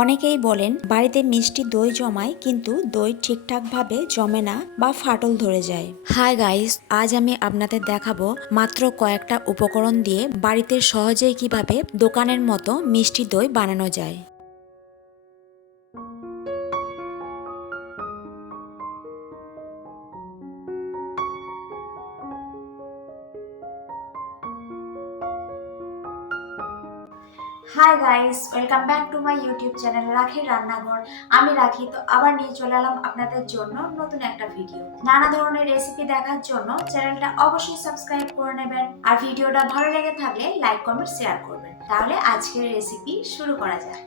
অনেকেই বলেন, বাড়িতে মিষ্টি দই জমায়, কিন্তু দই ঠিকঠাকভাবে জমে না বা ফাটল ধরে যায়। হাই গাইস, আজ আমি আপনাদের দেখাবো মাত্র কয়েকটা উপকরণ দিয়ে বাড়িতে সহজেই কীভাবে দোকানের মতো মিষ্টি দই বানানো যায়। Hi guys welcome back to my YouTube channel রাখির রান্নাঘর আমি রাখি, তো আবার নিয়ে চলে এলাম আপনাদের জন্য নতুন একটা ভিডিও নানা ধরনের রেসিপি দেখার জন্য চ্যানেলটা অবশ্যই সাবস্ক্রাইব করে নেবেন। আর ভিডিওটা ভালো লেগে থাকলে লাইক কমেন্ট শেয়ার করবেন। তাহলে আজকের রেসিপি শুরু করা যাক।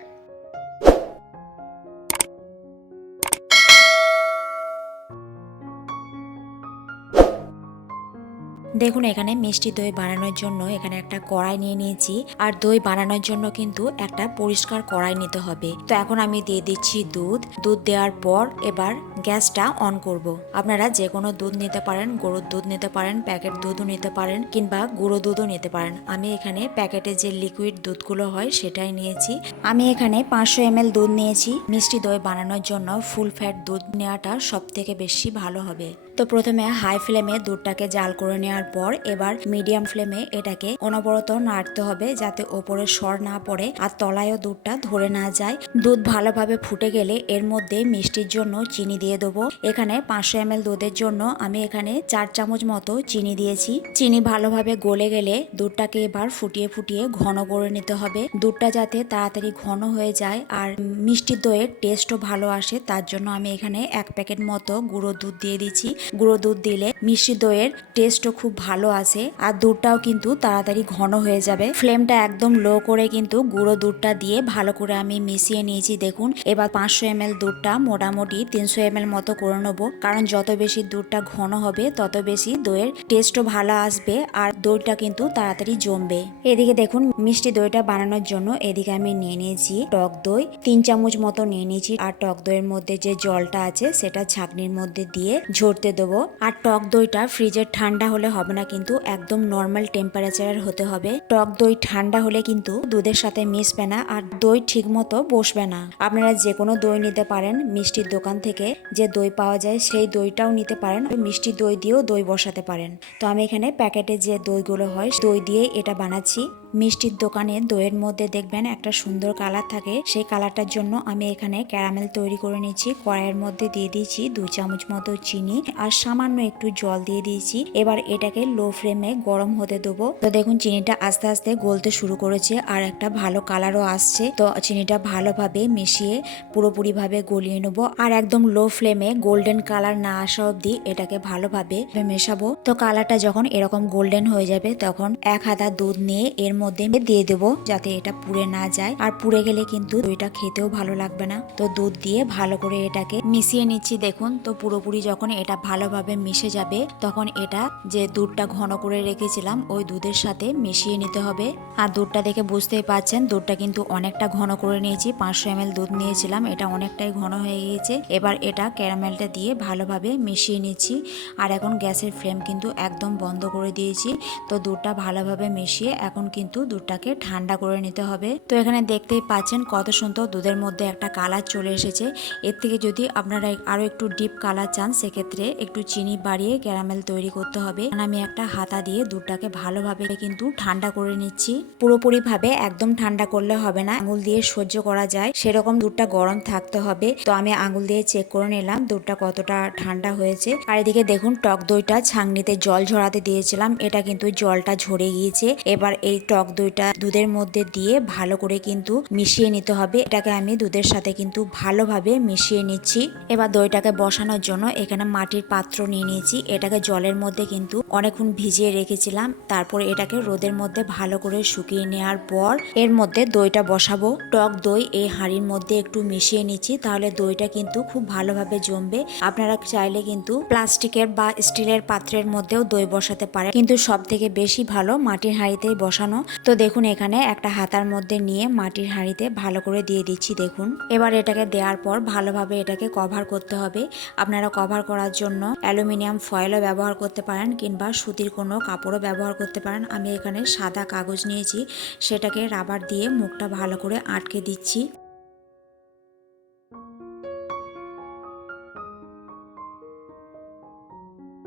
দেখুন, এখানে মিষ্টি দই বানানোর জন্য এখানে একটা কড়াই নিয়ে নিয়েছি। আর দই বানানোর জন্য কিন্তু একটা পরিষ্কার কড়াই নিতে হবে। তো এখন আমি দিয়ে দিচ্ছি দুধ। দুধ দেওয়ার পর এবার গ্যাসটা অন করব। আপনারা যে কোনো দুধ নিতে পারেন, গরুর দুধ নিতে পারেন, প্যাকেট দুধও নিতে পারেন কিংবা গুঁড়ো দুধও নিতে পারেন। আমি এখানে প্যাকেটে যে লিকুইড দুধগুলো হয় সেটাই নিয়েছি। আমি এখানে পাঁচশো এম দুধ নিয়েছি। মিষ্টি দই বানানোর জন্য ফুল ফ্যাট দুধ নেওয়াটা সব থেকে বেশি ভালো হবে। তো প্রথমে হাই ফ্লেমে দুধটাকে জাল করে নেওয়ার পর এবার মিডিয়াম ফ্লেমে এটাকে অনবরত নাড়তে হবে যাতে ওপরে সর না পড়ে আর তলায়ও দুধটা ধরে না যায়। দুধ ভালোভাবে ফুটে গেলে এর মধ্যে মিষ্টির জন্য চিনি দিয়ে দেবো। এখানে পাঁচশো এম দুধের জন্য আমি এখানে চার চামচ মতো চিনি দিয়েছি। চিনি ভালোভাবে গলে গেলে দুধটাকে এবার ফুটিয়ে ফুটিয়ে ঘন করে নিতে হবে। দুধটা যাতে তাড়াতাড়ি ঘন হয়ে যায় আর মিষ্টি দইয়ের টেস্টও ভালো আসে, তার জন্য আমি এখানে এক প্যাকেট মতো গুঁড়ো দুধ দিয়ে দিচ্ছি গুঁড়ো দুধ দিলে মিষ্টি দইয়ের টেস্টও খুব ভালো আসে আর দুধটাও কিন্তু তাড়াতাড়ি ঘন হয়ে যাবে। ফ্লেমটা একদম লো করে কিন্তু গুঁড়ো দুধটা দিয়ে ভালো করে আমি মিশিয়ে নিয়েছি। দেখুন, এবার পাঁচশো এম দুধটা মোটামুটি তিনশো এম মতো করে নেব। কারণ যত বেশি দুধটা ঘন হবে, তত বেশি দইয়ের টেস্টও ভালো আসবে আর দইটা কিন্তু তাড়াতাড়ি জমবে। এদিকে দেখুন, মিষ্টি দইটা বানানোর জন্য এদিকে আমি নিয়ে নিয়েছি টক দই। তিন চামচ মতো নিয়ে নিয়েছি আর টক দইয়ের মধ্যে যে জলটা আছে, সেটা ছাকনির মধ্যে দিয়ে ঝরতে দেবো। আর টক দইটা ফ্রিজের ঠান্ডা হলে হবে না, কিন্তু একদম নর্মাল টেম্পারেচারের হতে হবে। টক দই ঠান্ডা হলে কিন্তু দুধের সাথে মিশবে না আর দই ঠিক মতো বসবে না। আপনারা যে কোনো দই নিতে পারেন মিষ্টির দোকান থেকে। যে দই পাওয়া যায় সেই দইটাও নিতে পারেন। মিষ্টি দই দিয়েও দই বসাতে পারেন। তো আমি এখানে প্যাকেটে যে দইগুলো হয় দই দিয়ে এটা বানাচ্ছি। মিষ্টির দোকানে দইয়ের মধ্যে দেখবেন একটা সুন্দর কালার থাকে। সেই কালারটার জন্য আমি এখানে ক্যারামেল তৈরি করে নিচ্ছি কড়াইয়ের মধ্যে দিয়ে দিয়েছি দু চামচ মতো চিনি আর সামান্য একটু জল দিয়ে দিয়েছি। এবার এটাকে লো ফ্লেমে গরম হতে দেবো। তো দেখুন, চিনিটা আস্তে আস্তে গলতে শুরু করেছে আর একটা ভালো কালারও আসছে। তো চিনিটা ভালোভাবে মিশিয়ে পুরোপুরিভাবে গলিয়ে নেব আর একদম লো ফ্লেমে গোল্ডেন কালার না আসা অবধি এটাকে ভালোভাবে মেশাবো। তো কালারটা যখন এরকম গোল্ডেন হয়ে যাবে, তখন এক হাতা দুধ নিয়ে এর মধ্যে দিয়ে দেব যাতে এটা পুড়ে না যায়। আর পুড়ে গেলে কিন্তু দইটা খেতেও ভালো লাগবে না। তো দুধ দিয়ে ভালো করে এটাকে মিশিয়ে নিচ্ছি। দেখুন, তো পুরোপুরি যখন এটা ভালোভাবে মিশে যাবে, তখন এটা যে দুধটা ঘন করে রেখেছিলাম, ওই দুধের সাথে মিশিয়ে নিতে হবে। আর দুধটা দেখে বুঝতেই পারছেন দুধটা কিন্তু অনেকটা ঘন করে নিয়েছি। পাঁচশো এম দুধ নিয়েছিলাম, এটা অনেকটাই ঘন হয়ে গিয়েছে। এবার এটা ক্যারামেলটা দিয়ে ভালোভাবে মিশিয়ে নিচ্ছি। আর এখন গ্যাসের ফ্লেম কিন্তু একদম বন্ধ করে দিয়েছি। তো দুধটা ভালোভাবে মিশিয়ে এখন কিন্তু দুধটাকে ঠান্ডা করে নিতে হবে। তো এখানে দেখতেই পাচ্ছেন কত সুন্দর দুধের মধ্যে একটা কালার চলে এসেছে। এর থেকে যদি আপনারা আরও একটু ডিপ কালার চান, সেক্ষেত্রে একটু চিনি বাড়িয়ে ক্যারামেল তৈরি করতে হবে। আমি একটা হাতা দিয়ে দুধটাকে ভালোভাবে কিন্তু ঠান্ডা করে নিচ্ছি। পুরোপুরি ভাবে একদম ঠান্ডা করলে হবে না। আঙুল দিয়ে সহ্য করা যায়। সেরকম দুধটা গরম থাকতে হবে। তো আমি আঙুল দিয়ে চেক করে নিলাম দুধটা কতটা ঠান্ডা হয়েছে। আর এদিকে দেখুন টক দইটা ছাংনিতে জল ঝরাতে দিয়েছিলাম। এটা কিন্তু জলটা ঝরে গিয়েছে। এবার এই টক দইটা দুধের মধ্যে দিয়ে ভালো করে কিন্তু মিশিয়ে নিতে হবে। এটাকে আমি দুধের সাথে কিন্তু ভালোভাবে মিশিয়ে নিচ্ছি। এবার দইটাকে বসানোর জন্য এখানে মাটির পাত্র নিয়ে নিয়েছি। এটাকে জলের মধ্যে কিন্তু অনেকক্ষণ ভিজিয়ে রেখেছিলাম। তারপর এটাকে রোদের মধ্যে ভালো করে শুকিয়ে নেওয়ার পর এর মধ্যে দইটা বসাবো। টক দই এই হাঁড়ির মধ্যে একটু মিশিয়ে নিচ্ছি, তাহলে দইটা কিন্তু খুব ভালোভাবে জমবে। আপনারা চাইলে কিন্তু প্লাস্টিকের বা স্টিলের পাত্রের মধ্যেও দই বসাতে পারে কিন্তু সব থেকে বেশি ভালো মাটির হাঁড়িতেই বসানো তো দেখুন, এখানে একটা হাতার মধ্যে নিয়ে মাটির হাঁড়িতে ভালো করে দিয়ে দিচ্ছি, দেখুন। এবার এটাকে দেওয়ার পর ভালোভাবে এটাকে কভার করতে হবে। আপনারা কভার করার জন্য অ্যালুমিনিয়াম ফয়েলও ব্যবহার করতে পারেন কিংবা সুতির কোনো কাপড়ও ব্যবহার করতে পারেন। আমি এখানে সাদা কাগজ নিয়েছি, সেটাকে রাবার দিয়ে মুখটা ভালো করে আটকে দিচ্ছি।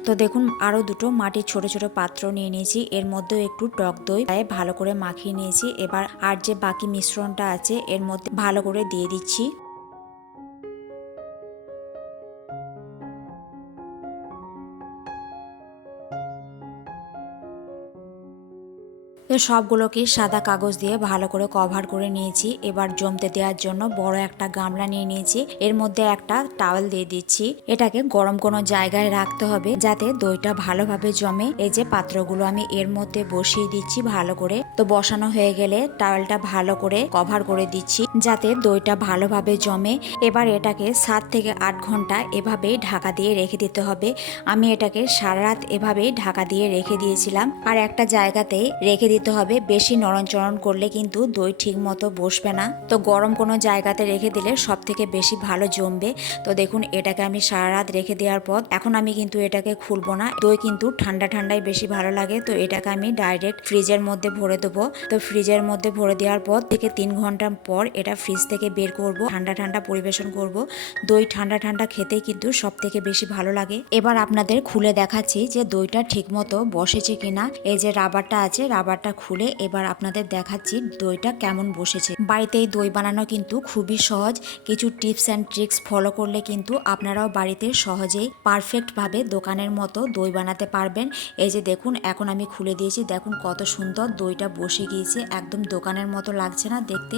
তো দেখুন আরও দুটো মাটির ছোট ছোট পাত্র নিয়ে নিয়েছি। এর মধ্যেও একটু টক দই গায়ে ভালো করে মাখিয়ে নিয়েছি। এবার আর যে বাকি মিশ্রণটা আছে, এর মধ্যে ভালো করে দিয়ে দিচ্ছি। তো সবগুলোকে সাদা কাগজ দিয়ে ভালো করে কভার করে নিয়েছি। এবার জমতে দেওয়ার জন্য বড় একটা গামলা নিয়ে নিয়েছি। এর মধ্যে একটা টাওয়েল দিয়ে দিচ্ছি। এটাকে গরম কোনো জায়গায় রাখতে হবে যাতে দইটা ভালোভাবে জমে। এই যে পাত্রগুলো আমি এর মধ্যে বসিয়ে দিচ্ছি ভালো করে। তো বসানো হয়ে গেলে টাওয়েলটা ভালো করে কভার করে দিচ্ছি যাতে দইটা ভালোভাবে জমে। এবার এটাকে সাত থেকে আট ঘণ্টা এভাবেই ঢাকা দিয়ে রেখে দিতে হবে। আমি এটাকে সারা রাত এভাবেই ঢাকা দিয়ে রেখে দিয়েছিলাম। আর একটা জায়গাতেই রেখে দিতে হবে, বেশি নরণচরণ করলে কিন্তু দই ঠিক মতো বসবে না। তো গরম কোনো জায়গাতে রেখে দিলে সব থেকে বেশি ভালো জমবে। তো দেখুন, এটাকে আমি সারা রাত রেখে দেওয়ার পর এখন আমি কিন্তু এটাকে খুলবো না। দই কিন্তু ঠান্ডা ঠান্ডায় বেশি ভালো লাগে, তো এটাকে আমি ডাইরেক্ট ফ্রিজের মধ্যে ভরে দেবো। তো ফ্রিজের মধ্যে ভরে দেওয়ার পর থেকে তিন ঘণ্টা পর এটা ফ্রিজ থেকে বের করব, ঠান্ডা ঠান্ডা পরিবেশন করব। দই ঠান্ডা ঠান্ডা খেতেই কিন্তু সব থেকে বেশি ভালো লাগে। এবার আপনাদের খুলে দেখাচ্ছি যে দইটা ঠিকমতো বসেছে কিনা। এই যে রাবারটা আছে, রাবারটা খুলে এবার আপনাদের দেখাচ্ছি দইটা কেমন বসেছে। বাড়িতে এই দই বানানো কিন্তু খুবই সহজ। কিছু টিপস অ্যান্ড ট্রিক্স ফলো করলে কিন্তু আপনারাও বাড়িতে সহজেই পারফেক্টভাবে দোকানের মতো দই বানাতে পারবেন। এই যে দেখুন, এখন আমি খুলে দিয়েছি। দেখুন কত সুন্দর দইটা বসে গিয়েছে। একদম দোকানের মতো লাগছে না দেখতে।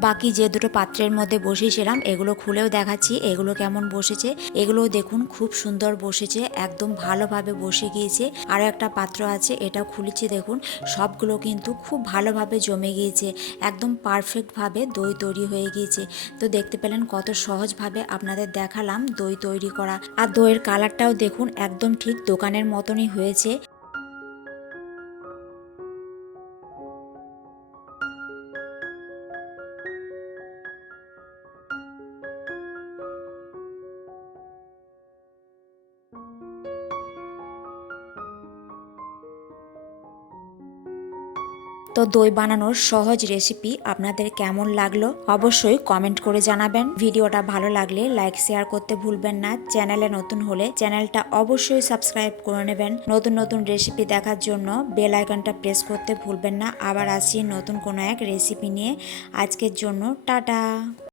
বাকি যে দুটো পাত্রের মধ্যে বসিয়েছিলাম এগুলো খুলেও দেখাচ্ছি, এগুলো কেমন বসেছে এগুলো দেখুন খুব সুন্দর বসেছে, একদম ভালোভাবে বসে গিয়েছে। আরও একটা পাত্র আছে এটা খুলেছি, দেখুন, সবগুলো কিন্তু খুব ভালোভাবে জমে গিয়েছে, একদম পারফেক্টভাবে দই তৈরি হয়ে গিয়েছে। তো দেখতে পেলেন কত সহজভাবে আপনাদের দেখালাম দই তৈরি করা। আর দইয়ের কালারটাও দেখুন, একদম ঠিক দোকানের মতনই হয়েছে। তো দই বানানোর সহজ রেসিপি আপনাদের কেমন লাগল অবশ্যই কমেন্ট করে জানাবেন। ভিডিওটা ভালো লাগলে লাইক শেয়ার করতে ভুলবেন না। চ্যানেলে নতুন হলে চ্যানেলটা অবশ্যই সাবস্ক্রাইব করে নেবেন। নতুন নতুন রেসিপি দেখার জন্য বেল আইকনটা প্রেস করতে ভুলবেন না। আবার আসি নতুন কোনো এক রেসিপি নিয়ে। আজকের জন্য টাটা।